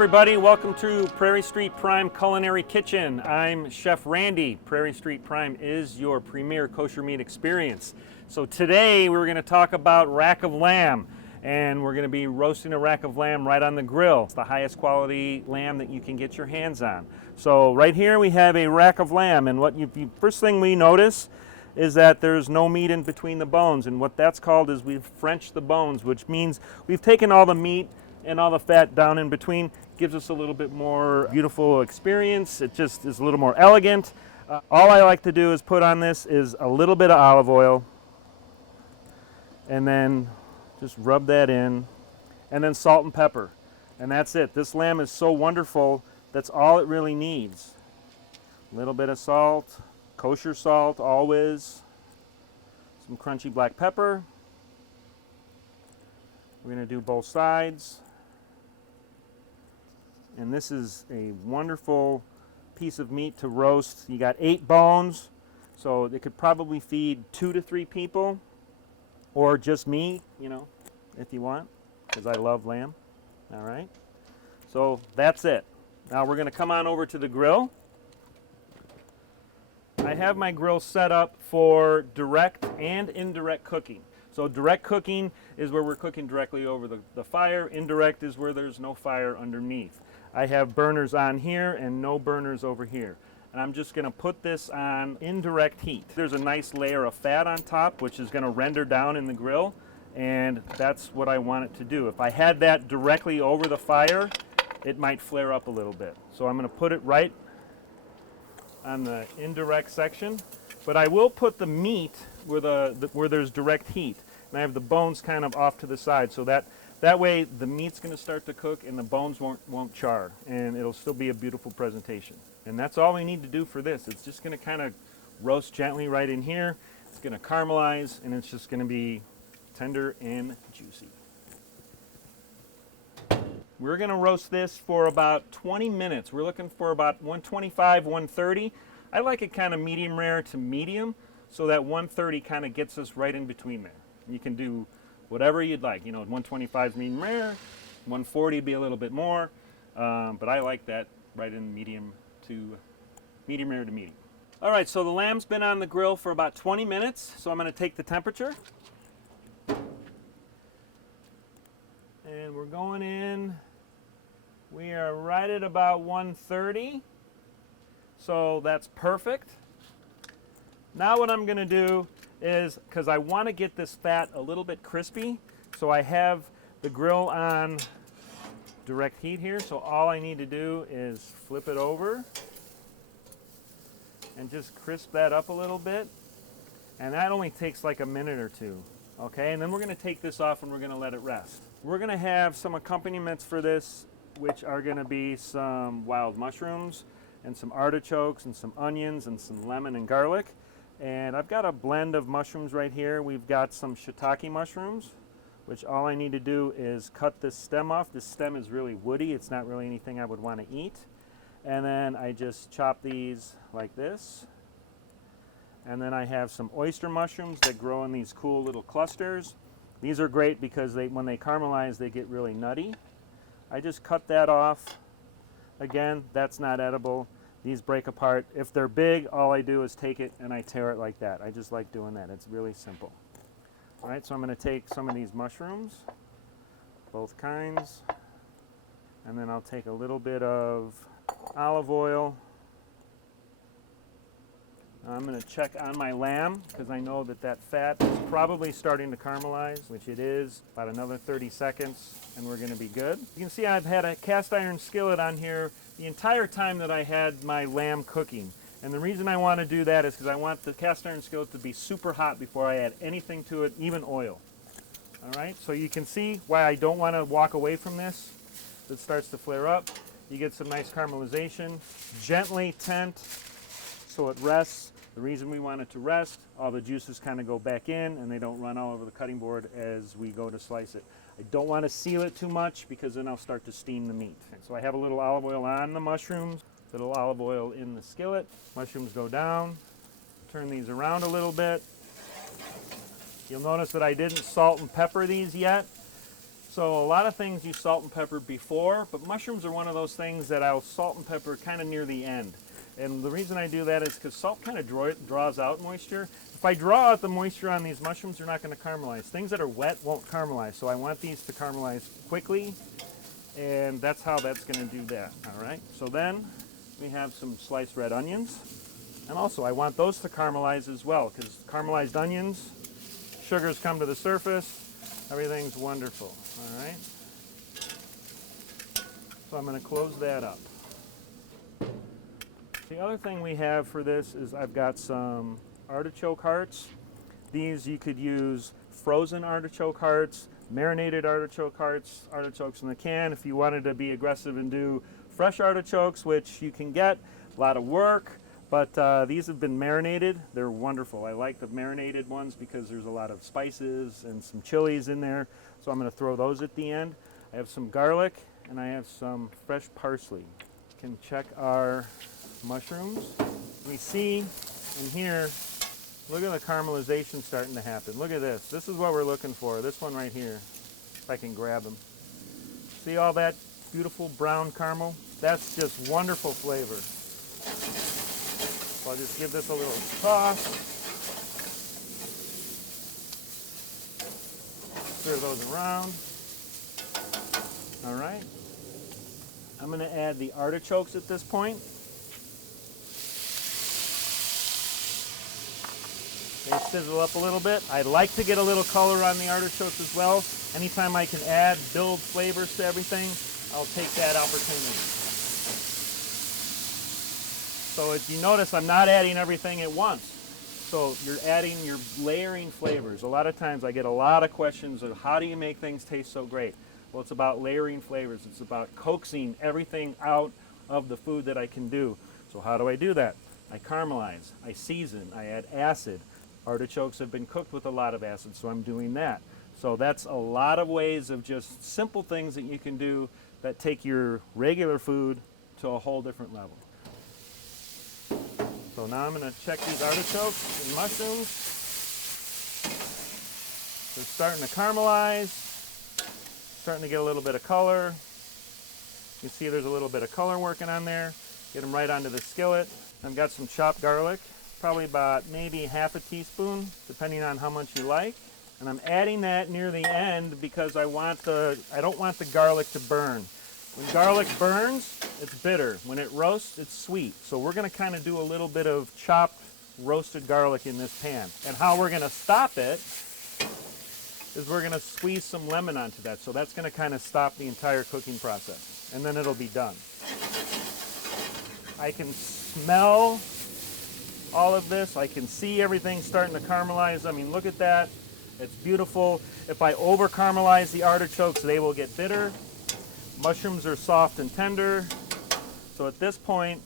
everybody, welcome to Prairie Street Prime Culinary Kitchen. I'm Chef Randy. Prairie Street Prime is your premier kosher meat experience. So today we're going to talk about rack of lamb, and we're going to be roasting a rack of lamb right on the grill. It's the highest quality lamb that you can get your hands on. So right here we have a rack of lamb, and first thing we notice is that there's no meat in between the bones, and what that's called is we've Frenched the bones, which means we've taken all the meat and all the fat down in between. Gives us a little bit more beautiful experience. It just is a little more elegant. All I like to do is put on this is a little bit of olive oil, and then just rub that in, and then salt and pepper, and that's it. This lamb is so wonderful, that's all it really needs. A little bit of salt, kosher salt always, some crunchy black pepper. We're going to do both sides. And this is a wonderful piece of meat to roast. You got 8 bones, so it could probably feed 2 to 3 people, or just me, if you want, because I love lamb. All right, so that's it. Now we're going to come on over to the grill. I have my grill set up for direct and indirect cooking. So direct cooking is where we're cooking directly over the fire. Indirect is where there's no fire underneath. I have burners on here and no burners over here. And I'm just going to put this on indirect heat. There's a nice layer of fat on top, which is going to render down in the grill, and that's what I want it to do. If I had that directly over the fire, it might flare up a little bit. So I'm going to put it right on the indirect section, but I will put the meat where there's direct heat, and I have the bones kind of off to the side, so that way the meat's going to start to cook and the bones won't char, and it'll still be a beautiful presentation. And that's all we need to do for this. It's just going to kind of roast gently right in here. It's going to caramelize, and it's just going to be tender and juicy. We're going to roast this for about 20 minutes. We're looking for about 125, 130. I like it kind of medium rare to medium, so that 130 kind of gets us right in between there. You can do whatever you'd like. 125 is medium rare, 140 would be a little bit more, but I like that right in medium rare to medium. All right, so the lamb's been on the grill for about 20 minutes, so I'm going to take the temperature. And we're going in. We are right at about 130, so that's perfect. Now what I'm going to do is, because I want to get this fat a little bit crispy, so I have the grill on direct heat here, so all I need to do is flip it over and just crisp that up a little bit, and that only takes like a minute or two. Okay, and then we're going to take this off and we're going to let it rest. We're going to have some accompaniments for this, which are going to be some wild mushrooms and some artichokes and some onions and some lemon and garlic. And I've got a blend of mushrooms right here. We've got some shiitake mushrooms, which all I need to do is cut this stem off. This stem is really woody. It's not really anything I would want to eat. And then I just chop these like this. And then I have some oyster mushrooms that grow in these cool little clusters. These are great because when they caramelize, they get really nutty. I just cut that off. Again, that's not edible. These break apart. If they're big, all I do is take it and I tear it like that. I just like doing that. It's really simple. All right, so I'm going to take some of these mushrooms, both kinds, and then I'll take a little bit of olive oil. I'm going to check on my lamb because I know that fat is probably starting to caramelize, which it is. About another 30 seconds and we're going to be good. You can see I've had a cast iron skillet on here the entire time that I had my lamb cooking. And the reason I want to do that is because I want the cast iron skillet to be super hot before I add anything to it, even oil. All right, so you can see why I don't want to walk away from this. It starts to flare up. You get some nice caramelization. Gently tent so it rests. The reason we want it to rest, all the juices kind of go back in and they don't run all over the cutting board as we go to slice it. I don't want to seal it too much because then I'll start to steam the meat. So I have a little olive oil on the mushrooms, little olive oil in the skillet. Mushrooms go down. Turn these around a little bit. You'll notice that I didn't salt and pepper these yet. So a lot of things you salt and pepper before, but mushrooms are one of those things that I'll salt and pepper kind of near the end. And the reason I do that is because salt kind of draws out moisture. If I draw out the moisture on these mushrooms, they're not going to caramelize. Things that are wet won't caramelize, so I want these to caramelize quickly, and that's how that's going to do that. All right, so then we have some sliced red onions, and also I want those to caramelize as well, because caramelized onions, sugars come to the surface, everything's wonderful. All right, so I'm going to close that up. The other thing we have for this is I've got some artichoke hearts. These you could use frozen artichoke hearts, marinated artichoke hearts, artichokes in the can. If you wanted to be aggressive and do fresh artichokes, which you can get, a lot of work, but these have been marinated. They're wonderful. I like the marinated ones because there's a lot of spices and some chilies in there. So I'm going to throw those at the end. I have some garlic and I have some fresh parsley. You can check our mushrooms. We see in here, look at the caramelization starting to happen. Look at this. This is what we're looking for. This one right here, if I can grab them. See all that beautiful brown caramel? That's just wonderful flavor. So I'll just give this a little toss. Stir those around. All right. I'm going to add the artichokes at this point. They sizzle up a little bit. I like to get a little color on the artichokes as well. Anytime I can build flavors to everything, I'll take that opportunity. So if you notice, I'm not adding everything at once. So you're layering flavors. A lot of times I get a lot of questions of how do you make things taste so great? Well, it's about layering flavors. It's about coaxing everything out of the food that I can do. So how do I do that? I caramelize, I season, I add acid. Artichokes have been cooked with a lot of acid, so I'm doing that. So that's a lot of ways of just simple things that you can do that take your regular food to a whole different level. So now I'm going to check these artichokes and mushrooms. They're starting to caramelize, starting to get a little bit of color. You can see there's a little bit of color working on there. Get them right onto the skillet. I've got some chopped garlic, probably about maybe half a teaspoon, depending on how much you like. And I'm adding that near the end because I don't want the garlic to burn. When garlic burns, it's bitter. When it roasts, it's sweet. So we're going to kind of do a little bit of chopped roasted garlic in this pan. And how we're going to stop it is we're going to squeeze some lemon onto that. So that's going to kind of stop the entire cooking process. And then it'll be done. I can smell all of this. I can see everything starting to caramelize. I mean, look at that. It's beautiful. If I over caramelize the artichokes, they will get bitter. Mushrooms are soft and tender. So at this point,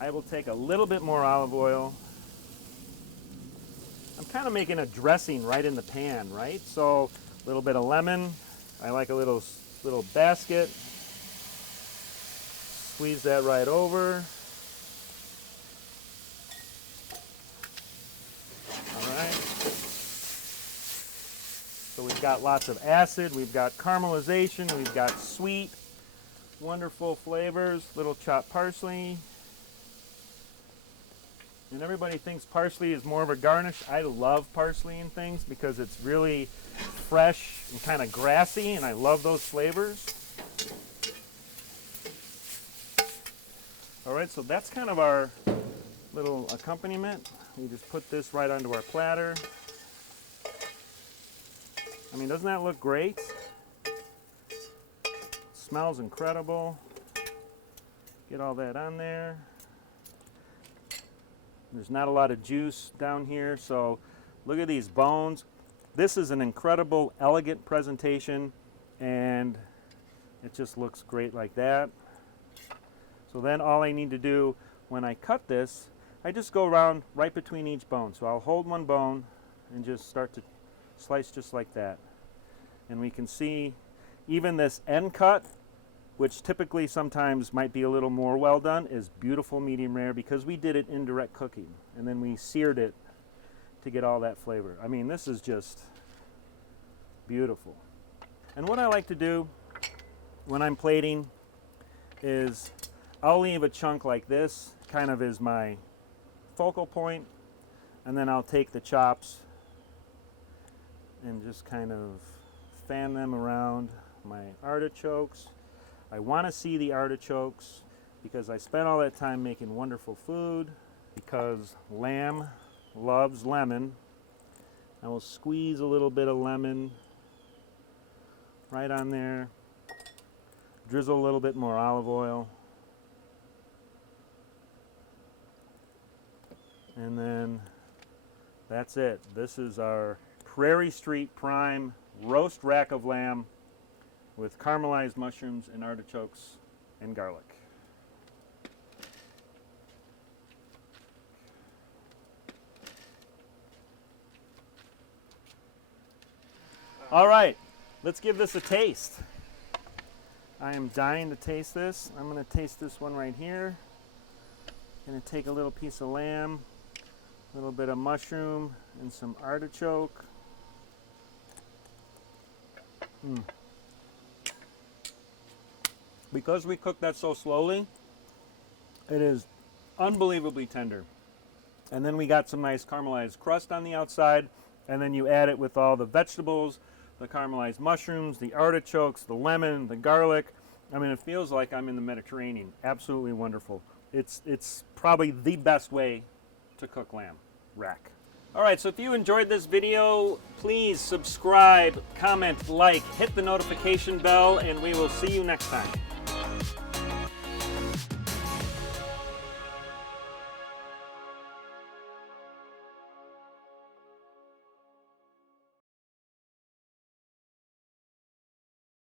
I will take a little bit more olive oil. I'm kind of making a dressing right in the pan, right? So a little bit of lemon. I like a little basket. Squeeze that right over. All right. So we've got lots of acid, we've got caramelization, we've got sweet, wonderful flavors, little chopped parsley. And everybody thinks parsley is more of a garnish. I love parsley in things because it's really fresh and kind of grassy, and I love those flavors. All right, so that's kind of our little accompaniment. We just put this right onto our platter. I mean, doesn't that look great? It smells incredible. Get all that on there. There's not a lot of juice down here, so look at these bones. This is an incredible, elegant presentation, and it just looks great like that. So then all I need to do when I cut this, I just go around right between each bone. So I'll hold one bone and just start to slice just like that. And we can see even this end cut, which typically sometimes might be a little more well done, is beautiful medium rare because we did it indirect cooking. And then we seared it to get all that flavor. I mean, this is just beautiful. And what I like to do when I'm plating is I'll leave a chunk like this, kind of as my focal point, and then I'll take the chops and just kind of fan them around my artichokes. I want to see the artichokes because I spent all that time making wonderful food, because lamb loves lemon. I will squeeze a little bit of lemon right on there, drizzle a little bit more olive oil, and then that's it. This is our Prairie Street Prime roast rack of lamb with caramelized mushrooms and artichokes and garlic. All right, let's give this a taste. I am dying to taste this. I'm going to taste this one right here. Going to take a little piece of lamb, a little bit of mushroom, and some artichoke. Because we cooked that so slowly, it is unbelievably tender. And then we got some nice caramelized crust on the outside, and then you add it with all the vegetables, the caramelized mushrooms, the artichokes, the lemon, the garlic. I mean, it feels like I'm in the Mediterranean. Absolutely wonderful. It's probably the best way to cook lamb rack. All right, so if you enjoyed this video, please subscribe, comment, like, hit the notification bell, and we will see you next time.